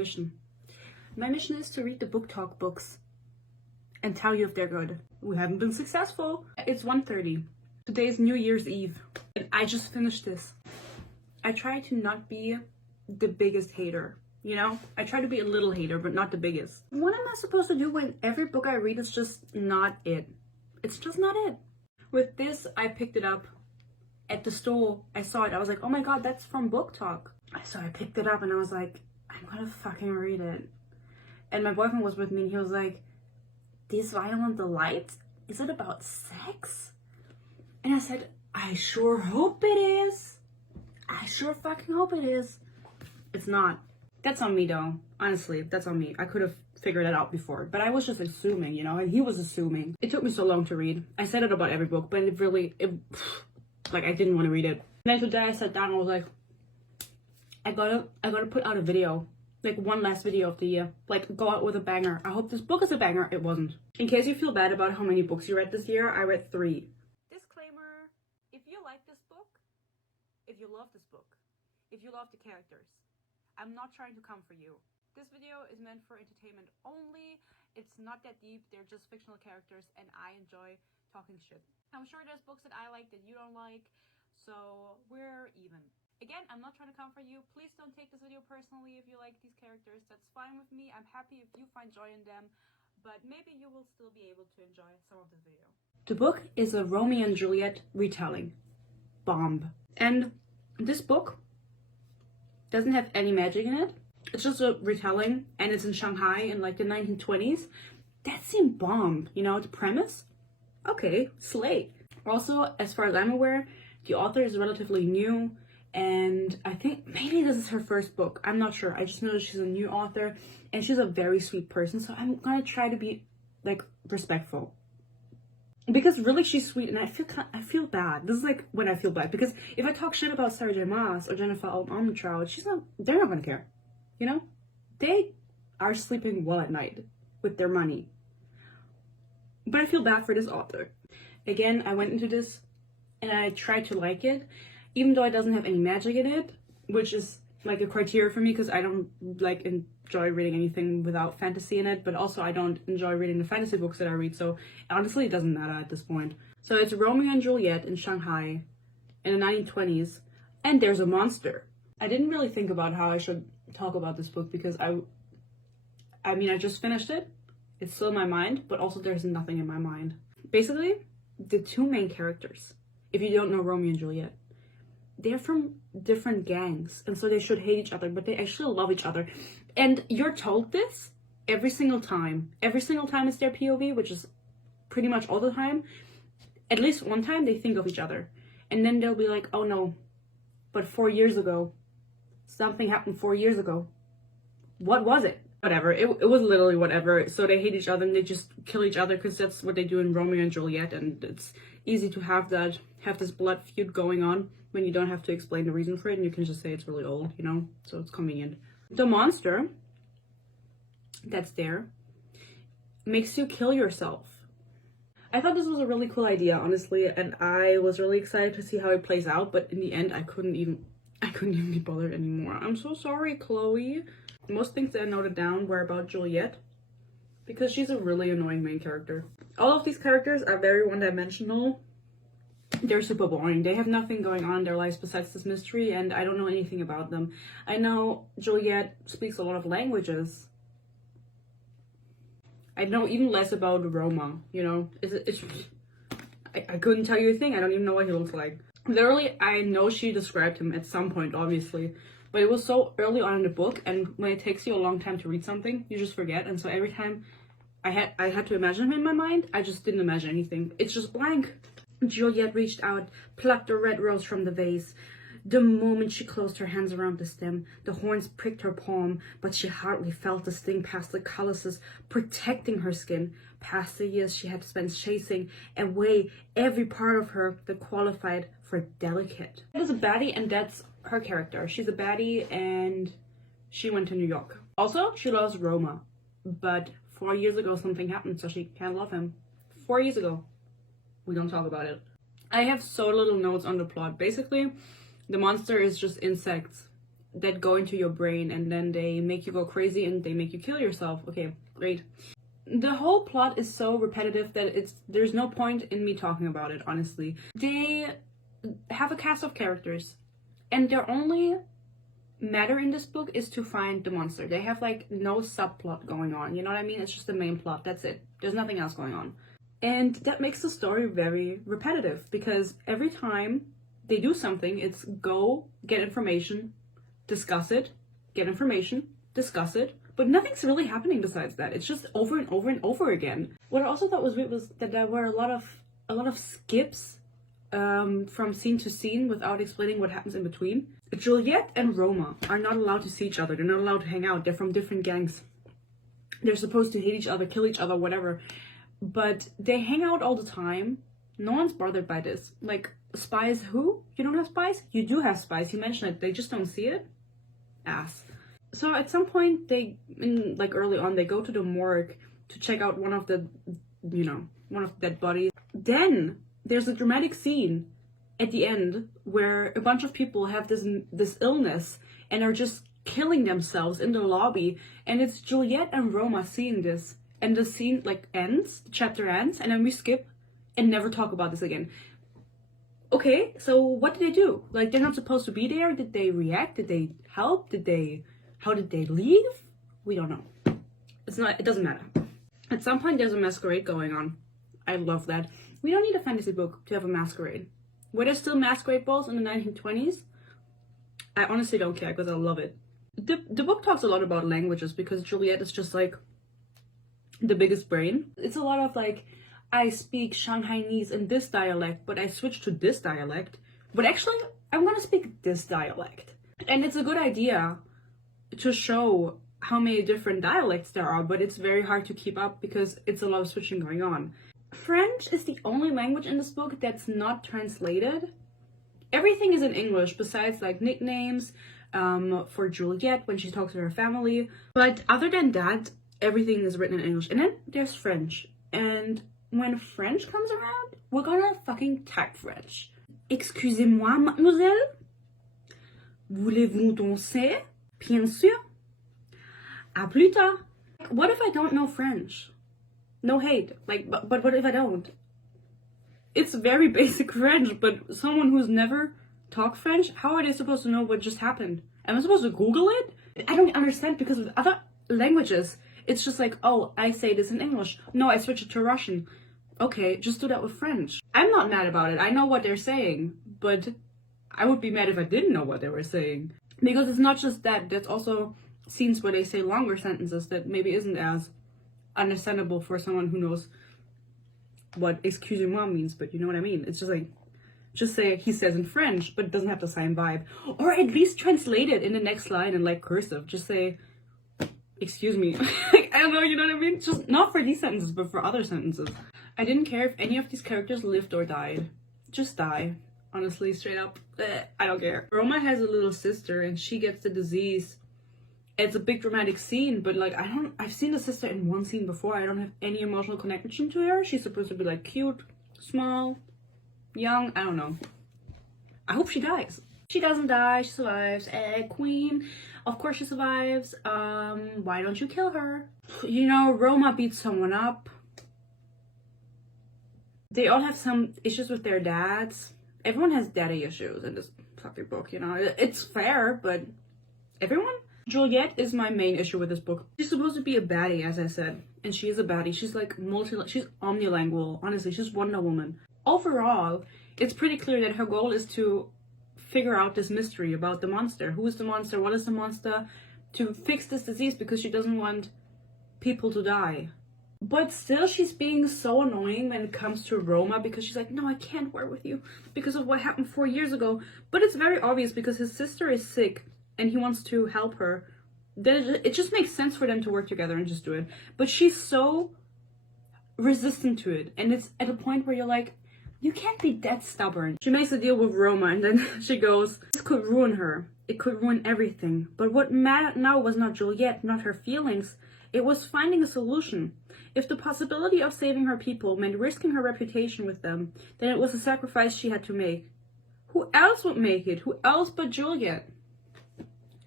mission. My mission is to read the Booktok books and tell you if they're good. We haven't been successful. It's 1:30. Today is New Year's Eve. And I just finished this. I try to not be the biggest hater, you know? I try to be a little hater, but not the biggest. What am I supposed to do when every book I read is just not it? It's just not it. With this, I picked it up at the store. I saw it. I was like, oh my god, that's from Booktok. So I picked it up and I was like, I'm gonna fucking read it. And my boyfriend was with me and he was like, These Violent Delights? Is it about sex? And I said, I sure hope it is. I sure fucking hope it is. It's not. That's on me though. Honestly, that's on me. I could have figured it out before, but I was just assuming, you know, and he was assuming. It took me so long to read. I said it about every book, but it like I didn't want to read it. And then today I sat down and was like, I gotta put out a video. Like one last video of the year. Like go out with a banger. I hope this book is a banger. It wasn't. In case you feel bad about how many books you read this year, I read 3. Disclaimer, if you like this book, if you love this book, if you love the characters, I'm not trying to come for you. This video is meant for entertainment only. It's not that deep. They're just fictional characters and I enjoy talking shit. I'm sure there's books that I like that you don't like, so we're even. Again, I'm not trying to come for you. Please don't take this video personally if you like these characters. That's fine with me. I'm happy if you find joy in them, but maybe you will still be able to enjoy some of this video. The book is a Romeo and Juliet retelling. Bomb. And this book doesn't have any magic in it. It's just a retelling and it's in Shanghai in like the 1920s. That seemed bomb, you know, the premise? Okay, slay. Also, as far as I'm aware, the author is relatively new and I think maybe this is her first book. I'm not sure. I just know that she's a new author and she's a very sweet person, so I'm gonna try to be like respectful. Because really she's sweet and I feel bad. This is like when I feel bad because if I talk shit about Sarah J. Maas or Jennifer Armentrout, they're not gonna care. You know? They are sleeping well at night with their money. But I feel bad for this author. Again, I went into this and I tried to like it, even though it doesn't have any magic in it, which is like a criteria for me because I don't like enjoy reading anything without fantasy in it, but also I don't enjoy reading the fantasy books that I read, so honestly it doesn't matter at this point. So it's Romeo and Juliet in Shanghai in the 1920s, and there's a monster. I didn't really think about how I should talk about this book because I mean I just finished it. It's still in my mind, but also there's nothing in my mind. Basically, the two main characters, if you don't know Romeo and Juliet, they're from different gangs, and so they should hate each other, but they actually love each other. And you're told this every single time. Every single time it's their POV, which is pretty much all the time. At least one time they think of each other. And then they'll be like, oh no, but 4 years ago, something happened 4 years ago. What was it? Whatever, it was literally whatever. So they hate each other and they just kill each other because that's what they do in Romeo and Juliet, and it's easy to have this blood feud going on when you don't have to explain the reason for it and you can just say it's really old, you know, so it's convenient. The monster that's there makes you kill yourself. I thought this was a really cool idea, honestly, and I was really excited to see how it plays out, but in the end I couldn't even be bothered anymore. I'm so sorry, Chloe. Most things that I noted down were about Juliet because she's a really annoying main character. All of these characters are very one-dimensional. They're super boring. They have nothing going on in their lives besides this mystery, and I don't know anything about them. I know Juliet speaks a lot of languages. I know even less about Roma, you know? I couldn't tell you a thing. I don't even know what he looks like. Literally, I know she described him at some point, obviously. But it was so early on in the book, and when it takes you a long time to read something, you just forget. And so every time I had to imagine him in my mind, I just didn't imagine anything. It's just blank. Juliet reached out, plucked a red rose from the vase. The moment she closed her hands around the stem, the horns pricked her palm, but she hardly felt the sting past the calluses protecting her skin. Past the years she had spent chasing away every part of her that qualified for delicate. It was a baddie, and that's her character. She's a baddie and she went to New York. Also, she loves Roma, but 4 years ago something happened, so she can't love him. 4 years ago. We don't talk about it. I have so little notes on the plot. Basically, the monster is just insects that go into your brain and then they make you go crazy and they make you kill yourself. Okay, great. The whole plot is so repetitive that there's no point in me talking about it, honestly. They have a cast of characters and their only matter in this book is to find the monster. They have like no subplot going on, you know what I mean? It's just the main plot, that's it. There's nothing else going on. And that makes the story very repetitive because every time they do something, it's go get information, discuss it, get information, discuss it, but nothing's really happening besides that. It's just over and over and over again. What I also thought was weird was that there were a lot of skips from scene to scene without explaining what happens in between. Juliet and Roma are not allowed to see each other. They're not allowed to hang out. They're from different gangs. They're supposed to hate each other, kill each other, whatever. But they hang out all the time. No one's bothered by this. Like, spies who? You don't have spies? You do have spies. You mentioned it. They just don't see it? Ass. So at some point, like early on, they go to the morgue to check out one of the dead bodies. Then there's a dramatic scene at the end where a bunch of people have this illness and are just killing themselves in the lobby, and it's Juliet and Roma seeing this, and the scene like ends, the chapter ends, and then we skip and never talk about this again. Okay, so what did they do? Like, they're not supposed to be there. Did they react? Did they help? How did they leave? We don't know. It doesn't matter. At some point there's a masquerade going on. I love that. We don't need a fantasy book to have a masquerade. Were there still masquerade balls in the 1920s? I honestly don't care because I love it. The book talks a lot about languages because Juliet is just like the biggest brain. It's a lot of like, I speak Shanghainese in this dialect, but I switched to this dialect. But actually, I'm gonna speak this dialect. And it's a good idea to show how many different dialects there are, but it's very hard to keep up because it's a lot of switching going on. French is the only language in this book that's not translated. Everything is in English besides like nicknames for Juliet when she talks to her family. But other than that, everything is written in English. And then there's French. And when French comes around, we're gonna fucking type French. Excusez-moi, mademoiselle. Voulez-vous danser? Bien sûr. À plus tard. What if I don't know French? No hate, like, but what if I don't? It's very basic French, but someone who's never talked French, how are they supposed to know what just happened? Am I supposed to Google it? I don't understand because with other languages, it's just like, oh, I say this in English. No, I switch it to Russian. Okay, just do that with French. I'm not mad about it. I know what they're saying, but I would be mad if I didn't know what they were saying. Because it's not just that, there's also scenes where they say longer sentences that maybe isn't as understandable for someone who knows what excusez-moi means, but you know what I mean. It's just like, just say he says in French, but it doesn't have the same vibe. Or at least translate it in the next line in like cursive. Just say, excuse me. Like, I don't know, you know what I mean? Just not for these sentences, but for other sentences. I didn't care if any of these characters lived or died. Just die. Honestly, straight up. I don't care. Roma has a little sister and she gets the disease. It's a big dramatic scene, but like, I've seen the sister in one scene before. I don't have any emotional connection to her. She's supposed to be like cute, small, young, I don't know. I hope she dies. She doesn't die, she survives. Queen, of course she survives. Why don't you kill her? You know, Roma beats someone up. They all have some issues with their dads. Everyone has daddy issues in this fucking book, you know. It's fair, but everyone? Juliet is my main issue with this book. She's supposed to be a baddie, as I said, and she is a baddie. She's like she's omnilingual. Honestly, she's Wonder Woman. Overall, it's pretty clear that her goal is to figure out this mystery about the monster. Who is the monster? What is the monster? To fix this disease because she doesn't want people to die. But still, she's being so annoying when it comes to Roma because she's like, no, I can't work with you because of what happened 4 years ago. But it's very obvious because his sister is sick and he wants to help her. Then it just makes sense for them to work together and just do it. But she's so resistant to it. And it's at a point where you're like, you can't be that stubborn. She makes a deal with Roma and then she goes, this could ruin her. It could ruin everything. But what mattered now was not Juliet, not her feelings. It was finding a solution. If the possibility of saving her people meant risking her reputation with them, then it was a sacrifice she had to make. Who else would make it? Who else but Juliet?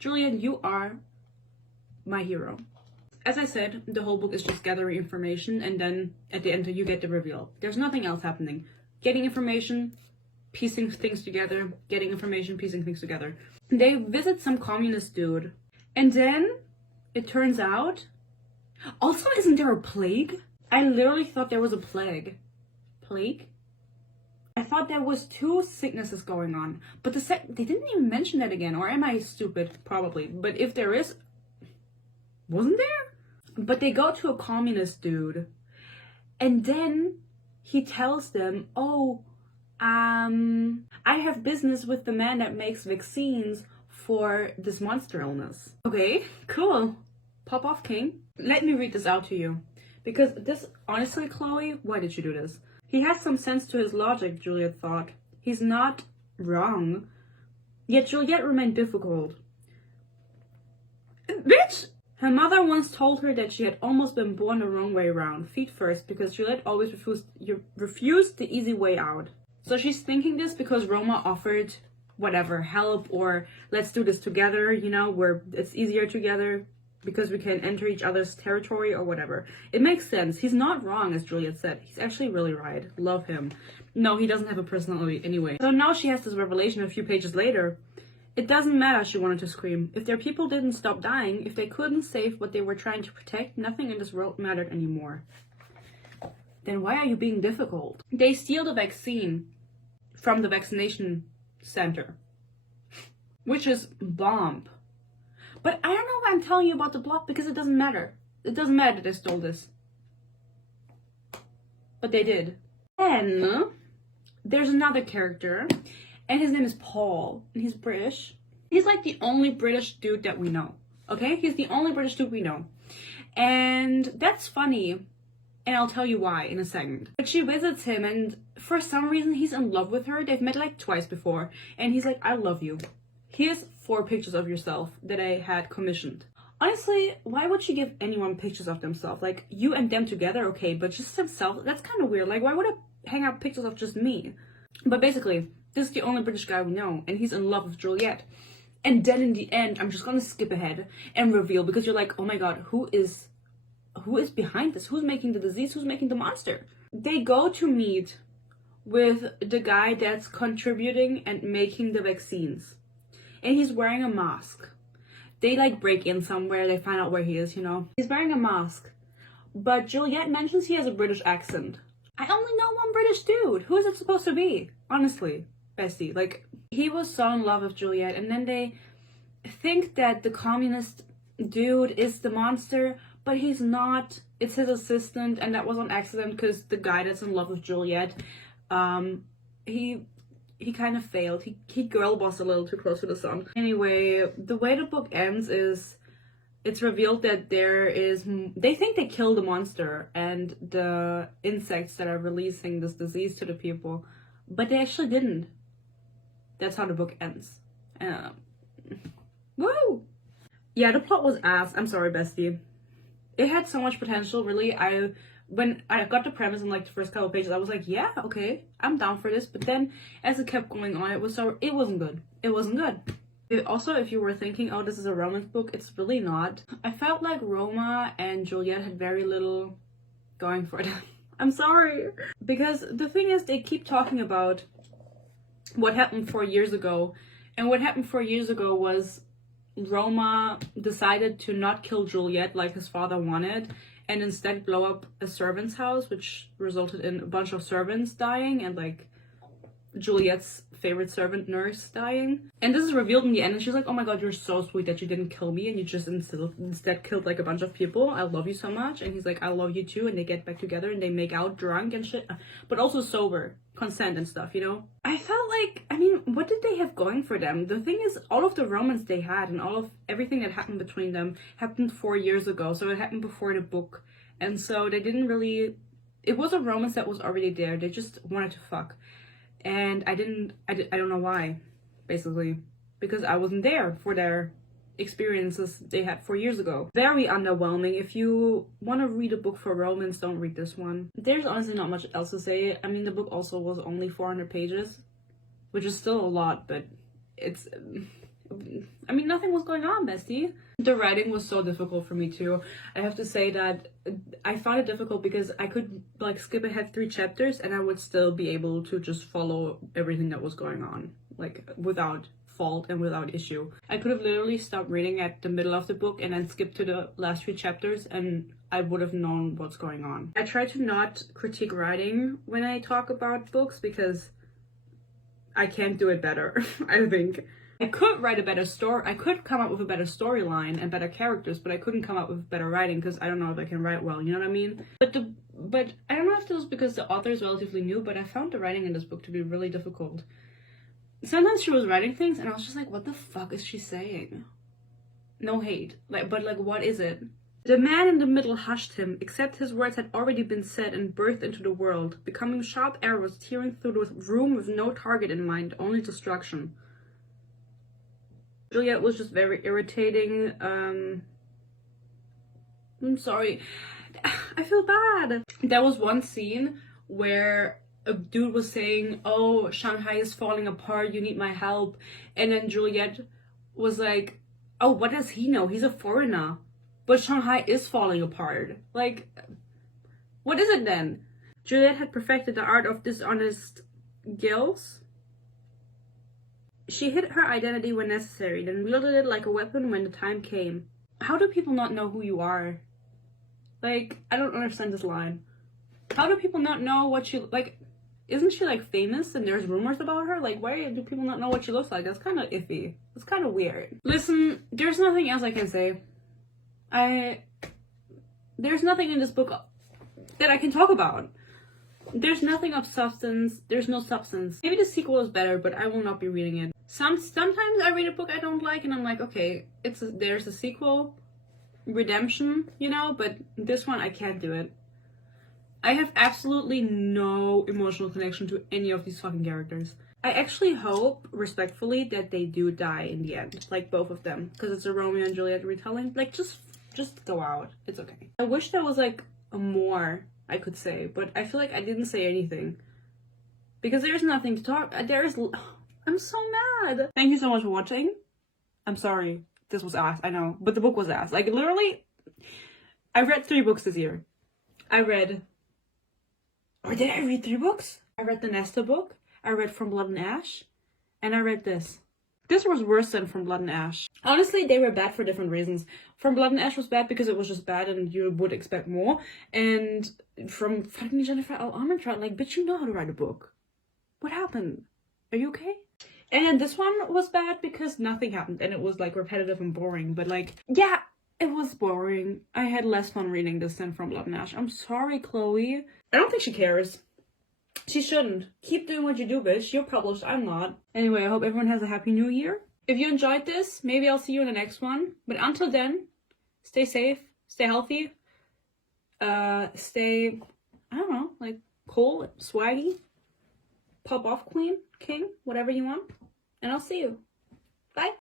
Juliet, you are my hero. As I said, the whole book is just gathering information, and then at the end you get the reveal. There's nothing else happening. Getting information, piecing things together, getting information, piecing things together. They visit some communist dude, and then it turns out, also, isn't there a plague? I literally thought there was a plague. Plague? I thought there was 2 sicknesses going on, but they didn't even mention that again, or am I stupid? Probably. But if there is, wasn't there? But they go to a communist dude, and then he tells them, oh, I have business with the man that makes vaccines for this monster illness. Okay, cool. Pop off, king. Let me read this out to you. Because this, honestly, Chloe, why did you do this? He has some sense to his logic, Juliet thought. He's not wrong. Yet Juliet remained difficult. Bitch! Her mother once told her that she had almost been born the wrong way around, feet first, because Juliet always refused the easy way out. So she's thinking this because Roma offered whatever, help, or let's do this together, you know, where it's easier together because we can enter each other's territory or whatever. It makes sense. He's not wrong, as Juliet said. He's actually really right. Love him. No, he doesn't have a personality anyway. So now she has this revelation a few pages later. It doesn't matter, she wanted to scream. If their people didn't stop dying, if they couldn't save what they were trying to protect, nothing in this world mattered anymore. Then why are you being difficult? They steal the vaccine from the vaccination center, which is bomb. But I don't know why I'm telling you about the plot, because it doesn't matter. It doesn't matter that they stole this. But they did. Then there's another character, and his name is Paul, and he's British. He's like the only British dude that we know, okay? He's the only British dude we know. And that's funny, and I'll tell you why in a second. But she visits him, and for some reason he's in love with her. They've met like twice before, and he's like, I love you. Here's 4 pictures of yourself that I had commissioned. Honestly, why would she give anyone pictures of themselves? Like, you and them together, okay, but just himself, that's kind of weird. Like, why would I hang out pictures of just me? But basically, this is the only British guy we know, and he's in love with Juliet. And then in the end, I'm just gonna skip ahead and reveal, because you're like, oh my god, who is behind this? Who's making the disease? Who's making the monster? They go to meet with the guy that's contributing and making the vaccines. And he's wearing a mask. They like break in somewhere, they find out where he is, you know. He's wearing a mask. But Juliet mentions he has a British accent. I only know one British dude. Who is it supposed to be? Honestly, bestie. Like, he was so in love with Juliet, and then they think that the communist dude is the monster, but he's not. It's his assistant, and that was on accident because the guy that's in love with Juliet, he kind of failed. He girl bossed a little too close to the sun. Anyway, the way the book ends is it's revealed that they think they killed the monster and the insects that are releasing this disease to the people, but they actually didn't. That's how the book ends. Woo! Yeah, the plot was ass. I'm sorry, bestie. It had so much potential, really. When I got the premise in like the first couple pages, I was like, yeah, okay, I'm down for this. But then as it kept going on, it wasn't good. It wasn't good. Also, if you were thinking, oh, this is a romance book, it's really not. I felt like Roma and Juliet had very little going for them. I'm sorry. Because the thing is, they keep talking about what happened 4 years ago. And what happened 4 years ago was Roma decided to not kill Juliet like his father wanted, and instead blow up a servant's house, which resulted in a bunch of servants dying and like Juliet's favorite servant nurse dying. And this is revealed in the end, and she's like, oh my god, you're so sweet that you didn't kill me and you just instead killed like a bunch of people. I love you so much. And he's like, I love you too. And they get back together and they make out drunk and shit, but also sober, consent and stuff, you know. I felt like, I mean, what did they have going for them? The thing is, all of the romance they had and all of everything that happened between them happened 4 years ago, so it happened before the book. And so they didn't really, it was a romance that was already there. They just wanted to fuck. And I don't know why, basically, because I wasn't there for their experiences they had 4 years ago. Very underwhelming. If you want to read a book for romance, don't read this one. There's honestly not much else to say. I mean, the book also was only 400 pages, which is still a lot, but I mean, nothing was going on, bestie. The writing was so difficult for me too. I have to say that I found it difficult because I could like skip ahead 3 chapters and I would still be able to just follow everything that was going on, like without fault and without issue. I could have literally stopped reading at the middle of the book and then skipped to the last 3 chapters and I would have known what's going on. I try to not critique writing when I talk about books because I can't do it better. I think I could write a better story. I could come up with a better storyline and better characters, but I couldn't come up with better writing because I don't know if I can write well. You know what I mean? But I don't know if this was because the author is relatively new, but I found the writing in this book to be really difficult. Sometimes she was writing things and I was just like, what the fuck is she saying? No hate, but what is it? The man in the middle hushed him, except his words had already been said and birthed into the world, becoming sharp arrows tearing through the room with no target in mind, only destruction. Juliet was just very irritating. I'm sorry. I feel bad. There was one scene where a dude was saying, oh, Shanghai is falling apart, you need my help. And then Juliet was like, oh, what does he know? He's a foreigner. But Shanghai is falling apart. Like, what is it then? Juliet had perfected the art of dishonest guilt. She hid her identity when necessary, then wielded it like a weapon when the time came. How do people not know who you are? Like, I don't understand this line. How do people not know what she, like, isn't she, like, famous and there's rumors about her? Like, why do people not know what she looks like? That's kind of iffy. It's kind of weird. Listen, there's nothing else I can say. There's nothing in this book that I can talk about. There's nothing of substance. There's no substance. Maybe the sequel is better, but I will not be reading it. Sometimes I read a book I don't like and I'm like, okay, there's a sequel, redemption, you know, but this one I can't do it. I have absolutely no emotional connection to any of these fucking characters. I actually hope, respectfully, that they do die in the end, like both of them, because it's a Romeo and Juliet retelling. Like, just go out. It's okay. I wish there was like a more I could say, but I feel like I didn't say anything because there's nothing to talk. I'm so mad. Thank you so much for watching. I'm sorry. This was ass, I know, but the book was ass. Like, literally, I read 3 books this year. Or did I read 3 books? I read the Nesta book, I read From Blood and Ash, and I read this. This was worse than From Blood and Ash. Honestly, they were bad for different reasons. From Blood and Ash was bad because it was just bad and you would expect more. And from fucking Jennifer L. Armentrout, like, bitch, you know how to write a book. What happened? Are you okay? And this one was bad because nothing happened and it was like repetitive and boring. But like, yeah, it was boring. I had less fun reading this than From Blood and Ash. I'm sorry, Chloe. I don't think she cares. She shouldn't. Keep doing what you do, bitch. You're published, I'm not. Anyway, I hope everyone has a happy new year. If you enjoyed this, maybe I'll see you in the next one. But until then, stay safe, stay healthy, stay, I don't know, like cool, swaggy, pop off queen, king, whatever you want. And I'll see you. Bye.